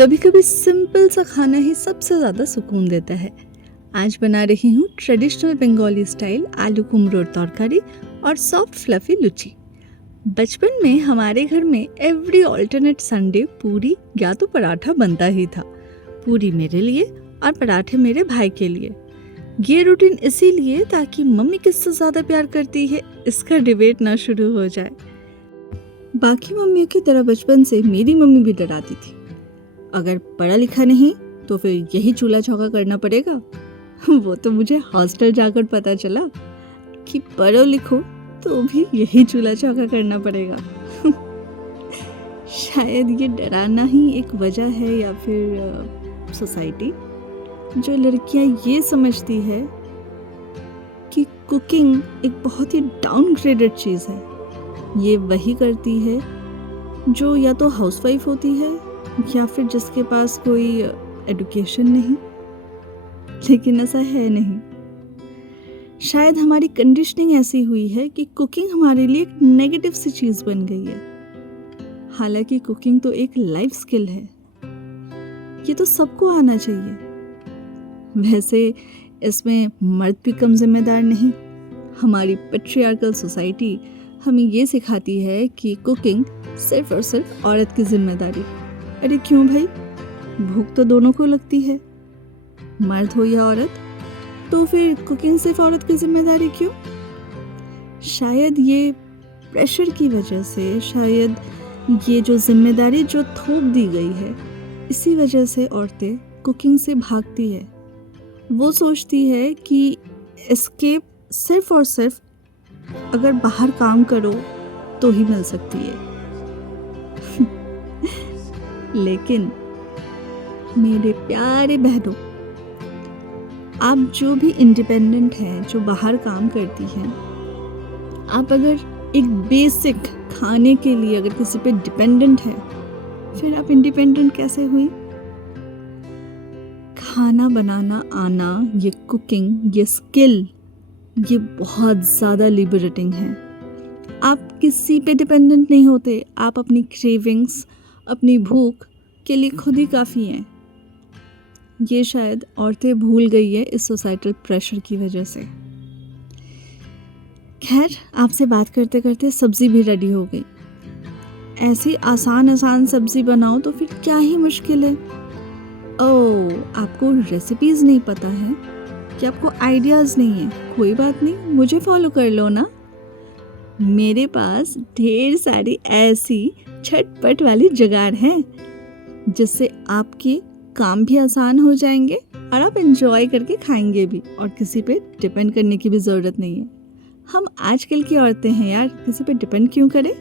कभी कभी सिंपल सा खाना ही सबसे ज़्यादा सुकून देता है। आज बना रही हूँ ट्रेडिशनल बंगाली स्टाइल आलू कुमड़ोर तरकारी और सॉफ्ट फ्लफी लुची। बचपन में हमारे घर में एवरी ऑल्टरनेट संडे पूरी या तो पराठा बनता ही था। पूरी मेरे लिए और पराठे मेरे भाई के लिए। ये रूटीन इसीलिए ताकि मम्मी किससे ज़्यादा प्यार करती है इसका डिबेट ना शुरू हो जाए। बाकी मम्मियों की तरह बचपन से मेरी मम्मी भी डराती थी, अगर पढ़ा लिखा नहीं तो फिर यही चूल्हा चौका करना पड़ेगा। वो तो मुझे हॉस्टल जाकर पता चला कि पढ़ो लिखो तो भी यही चूल्हा चौका करना पड़ेगा। शायद ये डराना ही एक वजह है या फिर सोसाइटी जो लड़कियां ये समझती है कि कुकिंग एक बहुत ही डाउनग्रेडेड चीज़ है। ये वही करती है जो या तो हाउसवाइफ होती है या फिर जिसके पास कोई एजुकेशन नहीं। लेकिन ऐसा है नहीं। शायद हमारी कंडीशनिंग ऐसी हुई है कि कुकिंग हमारे लिए एक नेगेटिव सी चीज़ बन गई है। हालांकि कुकिंग तो एक लाइफ स्किल है, ये तो सबको आना चाहिए। वैसे इसमें मर्द भी कम जिम्मेदार नहीं। हमारी पेट्रियार्कल सोसाइटी हमें ये सिखाती है कि कुकिंग सिर्फ और सिर्फ औरत की जिम्मेदारी। अरे क्यों भाई, भूख तो दोनों को लगती है, मर्द हो या औरत। तो फिर कुकिंग सिर्फ औरत की जिम्मेदारी क्यों? शायद ये प्रेशर की वजह से, शायद ये जो जिम्मेदारी जो थोप दी गई है, इसी वजह से औरतें कुकिंग से भागती है। वो सोचती है कि एस्केप सिर्फ और सिर्फ अगर बाहर काम करो तो ही मिल सकती है। लेकिन मेरे प्यारे बहनों, आप जो भी इंडिपेंडेंट हैं, जो बाहर काम करती हैं, आप अगर एक बेसिक खाने के लिए अगर किसी पे डिपेंडेंट है, फिर आप इंडिपेंडेंट कैसे हुई? खाना बनाना आना, ये कुकिंग, ये स्किल, ये बहुत ज़्यादा लिबरेटिंग है। आप किसी पे डिपेंडेंट नहीं होते। आप अपनी क्रेविंग्स, अपनी भूख के लिए खुद ही काफ़ी हैं। ये शायद औरतें भूल गई है इस सोसाइटल प्रेशर की वजह से। खैर, आपसे बात करते करते सब्ज़ी भी रेडी हो गई। ऐसी आसान सब्ज़ी बनाओ तो फिर क्या ही मुश्किल है। ओह, आपको रेसिपीज़ नहीं पता है कि आपको आइडियाज़ नहीं है, कोई बात नहीं, मुझे फॉलो कर लो ना। मेरे पास ढेर सारी ऐसी झटपट वाली जुगाड़ हैं जिससे आपके काम भी आसान हो जाएंगे और आप एंजॉय करके खाएंगे भी, और किसी पे डिपेंड करने की भी ज़रूरत नहीं है। हम आजकल की औरतें हैं यार, किसी पे डिपेंड क्यों करें।